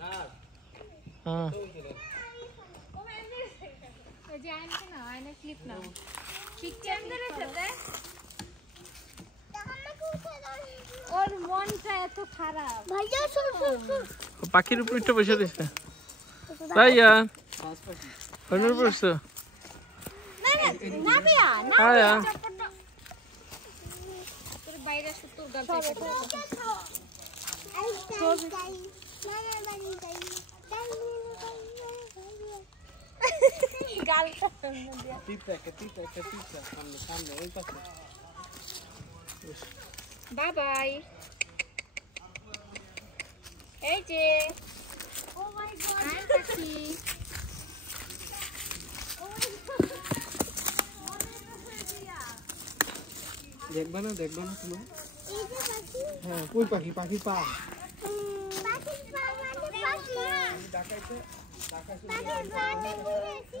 हाँ और মনটা এত খারাপ ভাইয়া পাখির উপর একটু বসে দিছে ভাইয়া হনুর বসছো না ভাইয়া না ভাইয়া তোর বাইরে সুতোর গাল চাইতে গালটা তিতা সামনে ওই পাশে বাই বাই এই যে ও মাই গড আই পাখি দেখবা না তুমি এই যে পাখি হ্যাঁ কই পাখি পা পাখি পা মানে পাখি ডাকাইছে পাখি পা মানে ঘুরেছি